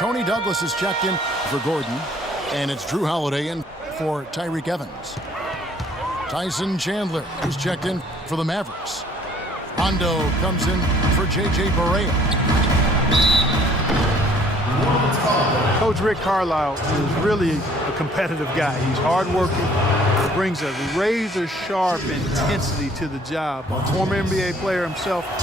Tony Douglas is checked in for Gordon, and it's Drew Holiday in for Tyreek Evans. Tyson Chandler is checked in for the Mavericks. Rondo comes in for J.J. Barea. Coach Rick Carlisle is really a competitive guy. He's hardworking, brings a razor-sharp intensity to the job. A former NBA player himself, but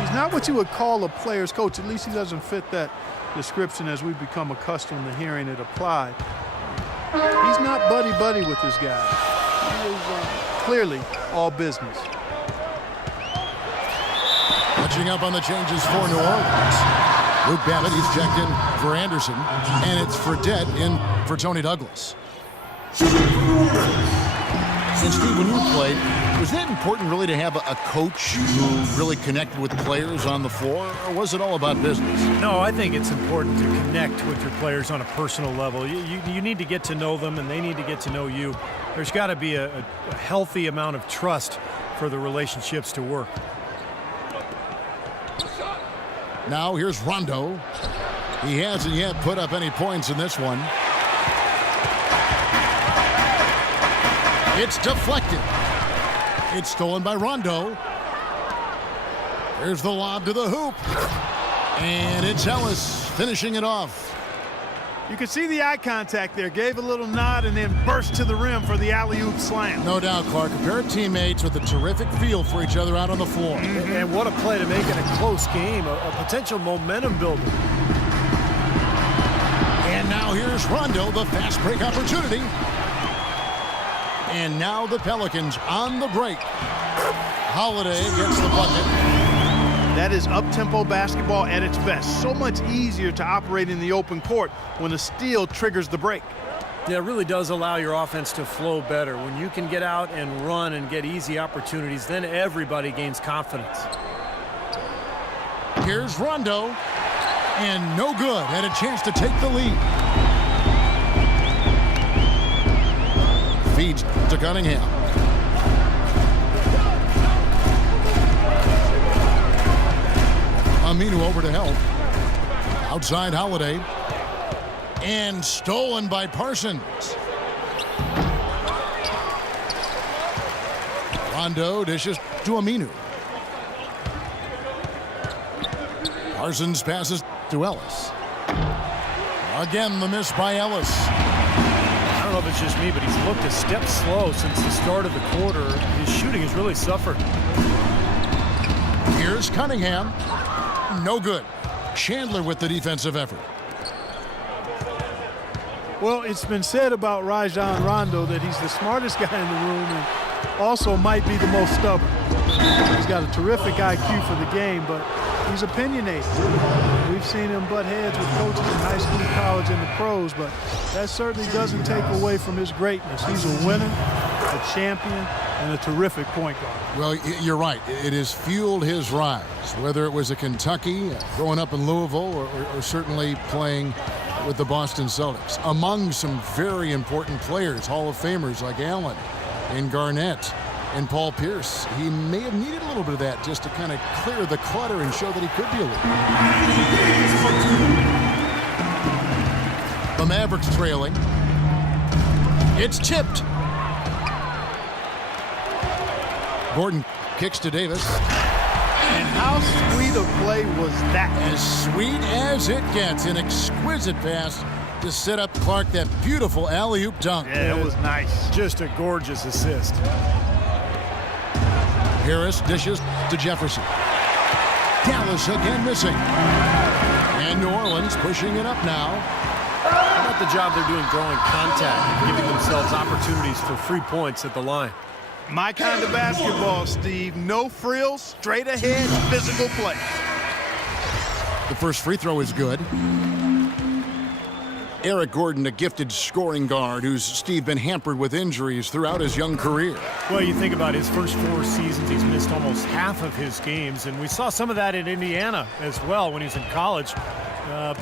he's not what you would call a player's coach. At least he doesn't fit that description as we've become accustomed to hearing it applied. He's not buddy-buddy with this guy. He is clearly all business. Catching up on the changes for New Orleans. Luke Babbitt, he's checked in for Anderson, and it's Fredette in for Tony Douglas. And Steve, when you played, was that important really to have a coach who really connected with players on the floor, or was it all about business? No, I think it's important to connect with your players on a personal level. You need to get to know them, and they need to get to know you. There's got to be a healthy amount of trust for the relationships to work. Now here's Rondo. He hasn't yet put up any points in this one. It's deflected. It's stolen by Rondo. There's the lob to the hoop. And it's Ellis finishing it off. You can see the eye contact there. Gave a little nod and then burst to the rim for the alley-oop slam. No doubt, Clark. A pair of teammates with a terrific feel for each other out on the floor. And what a play to make it a close game, a potential momentum builder. And now here's Rondo, the fast break opportunity. And now the Pelicans on the break. Holiday gets the bucket. That is up-tempo basketball at its best. So much easier to operate in the open court when a steal triggers the break. Yeah, it really does allow your offense to flow better. When you can get out and run and get easy opportunities, then everybody gains confidence. Here's Rondo. And no good. Had a chance to take the lead. Feeds to Cunningham. Aminu over to help. Outside Holiday. And stolen by Parsons. Rondo dishes to Aminu. Parsons passes to Ellis. Again, the miss by Ellis. I don't know if it's just me, but he's looked a step slow since the start of the quarter. His shooting has really suffered. Here's Cunningham. No good. Chandler with the defensive effort. Well, it's been said about Rajon Rondo that he's the smartest guy in the room and also might be the most stubborn. He's got a terrific IQ for the game, but he's opinionated. We've seen him butt heads with coaches in high school, college, and the pros, but that certainly doesn't take away from his greatness. He's a winner, a champion, and a terrific point guard. Well, you're right. It has fueled his rise, whether it was at Kentucky, growing up in Louisville, or certainly playing with the Boston Celtics. Among some very important players, Hall of Famers like Allen and Garnett and Paul Pierce. He may have needed a little bit of that just to kind of clear the clutter and show that he could be a leader. The Mavericks trailing. It's tipped. Gordon kicks to Davis. And how sweet a play was that? As sweet as it gets. An exquisite pass to set up Clark that beautiful alley-oop dunk. Yeah, it was nice. Just a gorgeous assist. Harris dishes to Jefferson. Dallas again missing. And New Orleans pushing it up now. How about the job they're doing drawing contact and giving themselves opportunities for free points at the line? My kind of basketball, Steve. No frills, straight ahead, physical play. The first free throw is good. Eric Gordon, a gifted scoring guard who's, Steve, been hampered with injuries throughout his young career. Well, you think about his first 4 seasons, he's missed almost half of his games, and we saw some of that in Indiana as well when he was in college.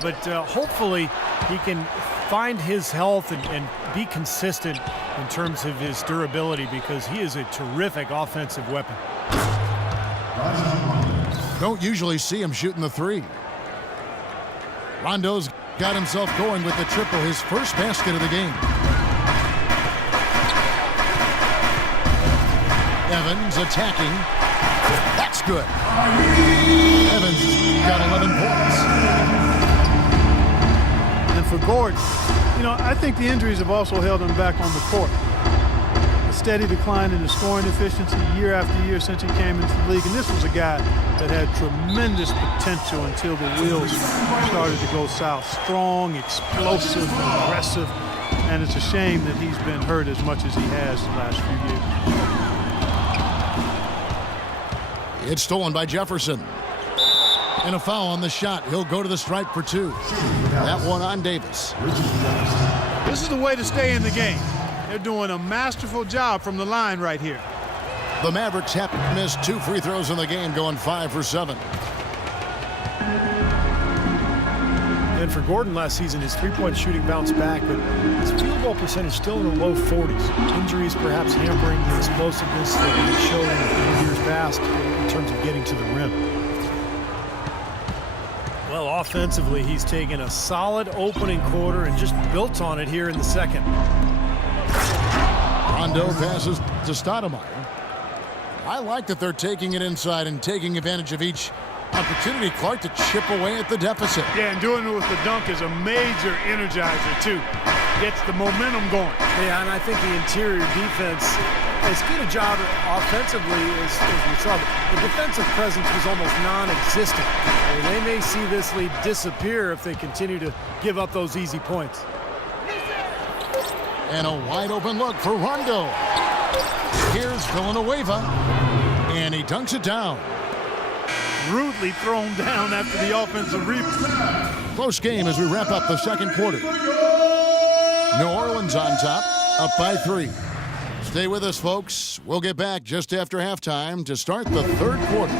But hopefully he can find his health and be consistent in terms of his durability, because he is a terrific offensive weapon. Don't usually see him shooting the three. Rondo's got himself going with the triple, his first basket of the game. Evans attacking. That's good. Evans got 11 points. And for Gordon, I think the injuries have also held him back on the court. A steady decline in his scoring efficiency year after year since he came into the league. And this was a guy that had tremendous potential until the wheels started to go south. Strong, explosive, aggressive. And it's a shame that he's been hurt as much as he has the last few years. It's stolen by Jefferson. And a foul on the shot. He'll go to the stripe for 2. That one on Davis. This is the way to stay in the game. They're doing a masterful job from the line right here. The Mavericks have missed 2 free throws in the game, going 5 for 7. And for Gordon last season, his three-point shooting bounced back, but his field goal percentage still in the low 40s. Injuries perhaps hampering the explosiveness that he showed in years past in terms of getting to the rim. Well, offensively, he's taken a solid opening quarter and just built on it here in the second. Rondo passes to Stoudemire. I like that they're taking it inside and taking advantage of each opportunity, Clark, to chip away at the deficit. Yeah, and doing it with the dunk is a major energizer, too. Gets the momentum going. Yeah, and I think the interior defense as good a job offensively as we saw. The defensive presence was almost non-existent. And they may see this lead disappear if they continue to give up those easy points. And a wide open look for Rondo. Here's Villanueva, and he dunks it down. Rudely thrown down after the offensive rebound. Close game as we wrap up the second quarter. New Orleans on top, up by 3. Stay with us, folks. We'll get back just after halftime to start the third quarter.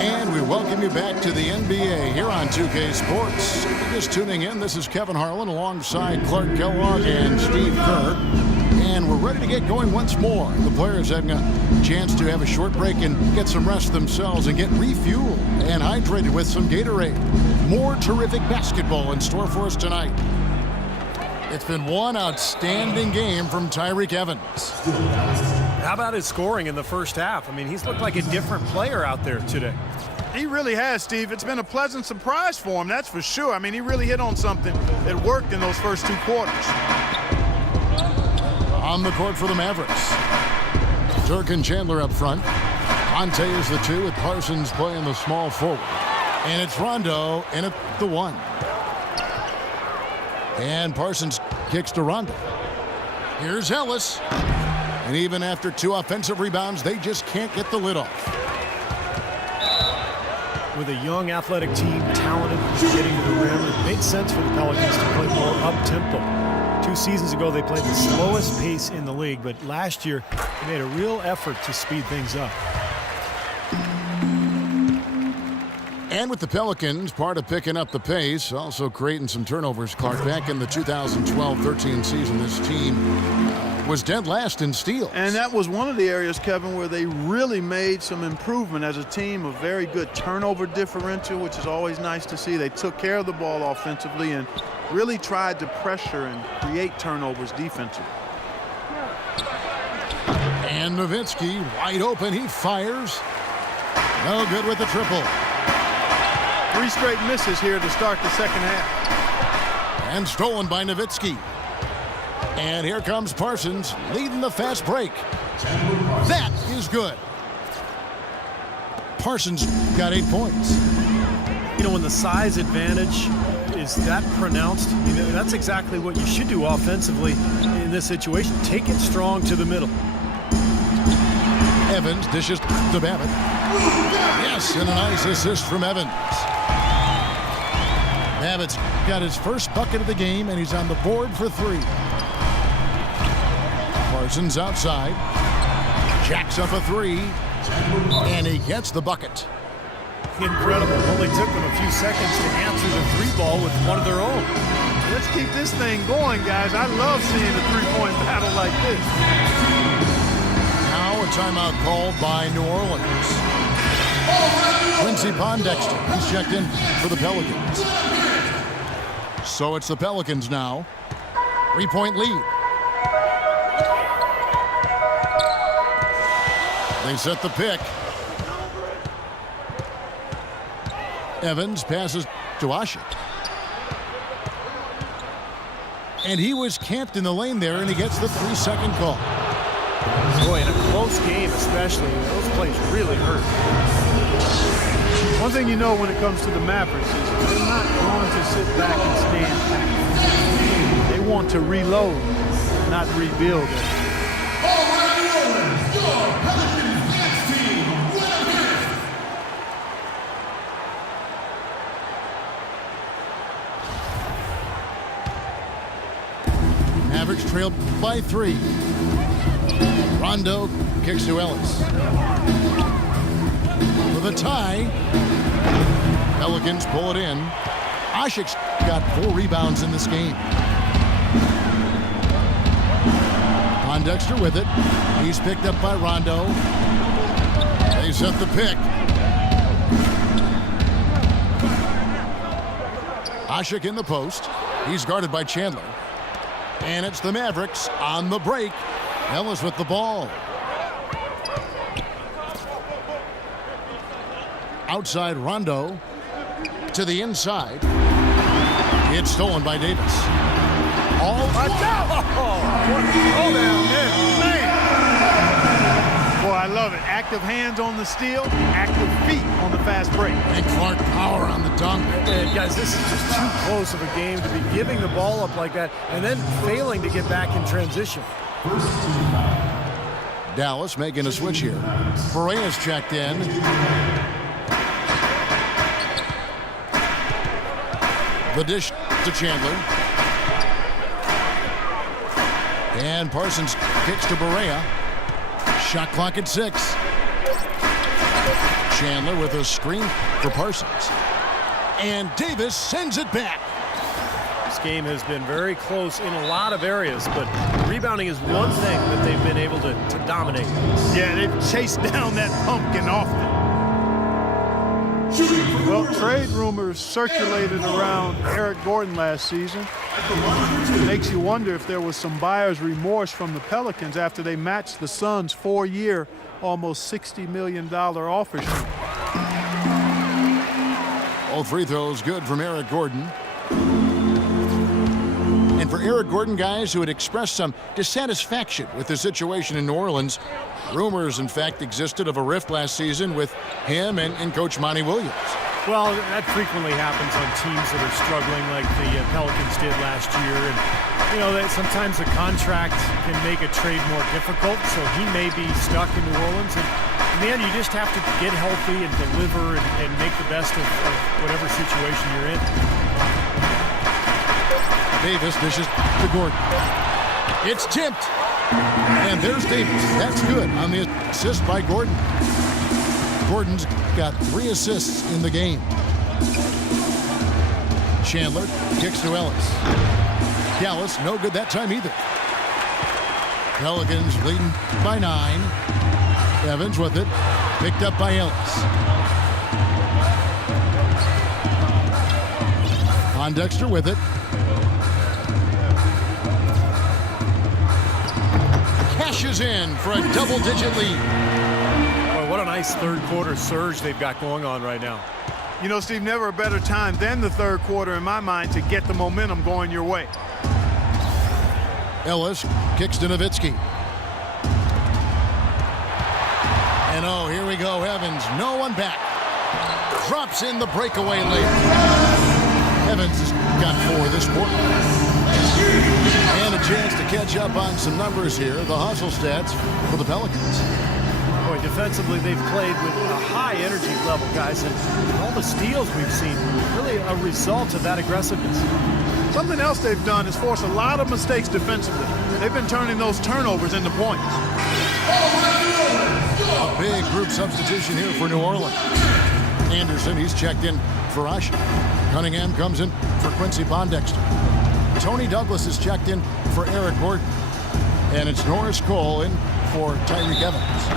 And we welcome you back to the NBA here on 2K Sports. If you're just tuning in, this is Kevin Harlan alongside Clark Kellogg and Steve Kerr. And we're ready to get going once more. The players having a chance to have a short break and get some rest themselves and get refueled and hydrated with some Gatorade. More terrific basketball in store for us tonight. It's been one outstanding game from Tyreke Evans. How about his scoring in the first half? I mean, he's looked like a different player out there today. He really has, Steve. It's been a pleasant surprise for him, that's for sure. I mean, he really hit on something that worked in those first 2 quarters. On the court for the Mavericks. Dirk and Chandler up front. Monte is the 2 with Parsons playing the small forward. And it's Rondo in at the 1. And Parsons kicks to Rondo. Here's Ellis. And even after 2 offensive rebounds, they just can't get the lid off. With a young athletic team, talented, getting to the rim, it made sense for the Pelicans to play more up-tempo. 2 seasons ago, they played the slowest pace in the league, but last year, they made a real effort to speed things up. And with the Pelicans, part of picking up the pace, also creating some turnovers, Clark. Back in the 2012-13 season, this team was dead last in steals. And that was one of the areas, Kevin, where they really made some improvement as a team. A very good turnover differential, which is always nice to see. They took care of the ball offensively and really tried to pressure and create turnovers defensively. And Nowitzki wide open. He fires. No good with the triple. 3 straight misses here to start the second half. And stolen by Nowitzki. And here comes Parsons leading the fast break. That is good. Parsons got 8 points. You know, when the size advantage is that pronounced, that's exactly what you should do offensively in this situation. Take it strong to the middle. Evans dishes to Babbitt. Yes, and a nice assist from Evans. Babbitt's got his first bucket of the game, and he's on the board for 3. Parsons outside. Jacks up a 3. And he gets the bucket. Incredible. Only took them a few seconds to answer the 3-ball with one of their own. Let's keep this thing going, guys. I love seeing a 3-point battle like this. Now a timeout called by New Orleans. Quincy Pondexter, he's checked in for the Pelicans. So it's the Pelicans now. 3-point lead. They set the pick. Evans passes to Ashik. And he was camped in the lane there, and he gets the 3-second call. Boy, in a close game especially, those plays really hurt. One thing you know when it comes to the Mavericks is they're not going to sit back and stand back. They want to reload, not rebuild it. Mavericks trail by 3. Rondo kicks to Ellis. For the tie, Pelicans pull it in. Ashik's got 4 rebounds in this game. Pondexter with it. He's picked up by Rondo. They set the pick. Ashik in the post. He's guarded by Chandler. And it's the Mavericks on the break. Ellis with the ball. Outside Rondo to the inside. It's stolen by Davis. All man. Boy, I love it. Active hands on the steal, active feet on the fast break. And Clark power on the dunk. And guys, this is just too close of a game to be giving the ball up like that and then failing to get back in transition. Dallas making a switch here. Pereira's checked in. The dish to Chandler. And Parsons kicks to Barea. Shot clock at 6. Chandler with a screen for Parsons. And Davis sends it back. This game has been very close in a lot of areas, but rebounding is one thing that they've been able to dominate. Yeah, they've chased down that pumpkin often. Well, trade rumors circulated around Eric Gordon last season. It makes you wonder if there was some buyer's remorse from the Pelicans after they matched the Suns' 4-year, almost $60 million offer sheet. All free throws good from Eric Gordon. And for Eric Gordon, guys who had expressed some dissatisfaction with the situation in New Orleans, rumors, in fact, existed of a rift last season with him and Coach Monty Williams. Well, that frequently happens on teams that are struggling like the Pelicans did last year. And, you know, that sometimes the contract can make a trade more difficult, so he may be stuck in New Orleans. And in the end, you just have to get healthy and deliver and make the best of whatever situation you're in. Davis dishes to Gordon. It's tipped. And there's Davis. That's good on the assist by Gordon. Gordon's got 3 assists in the game. Chandler kicks to Ellis. Dallas, no good that time either. Pelicans leading by 9. Evans with it. Picked up by Ellis. Pondexter with it. Cashes in for a double-digit lead. Boy, what a nice third-quarter surge they've got going on right now. You know, Steve, never a better time than the third quarter in my mind to get the momentum going your way. Ellis kicks to Nowitzki. And oh, here we go, Evans. No one back. Drops in the breakaway late. Evans has got 4 this quarter. And a chance to catch up on some numbers here. The hustle stats for the Pelicans. Boy, defensively, they've played with a high energy level, guys, and all the steals we've seen, really a result of that aggressiveness. Something else they've done is force a lot of mistakes defensively. They've been turning those turnovers into points. A big group substitution here for New Orleans. Anderson, he's checked in for Usher. Cunningham comes in for Quincy Pondexter. Tony Douglas is checked in for Eric Gordon. And it's Norris Cole in for Tyreek Evans.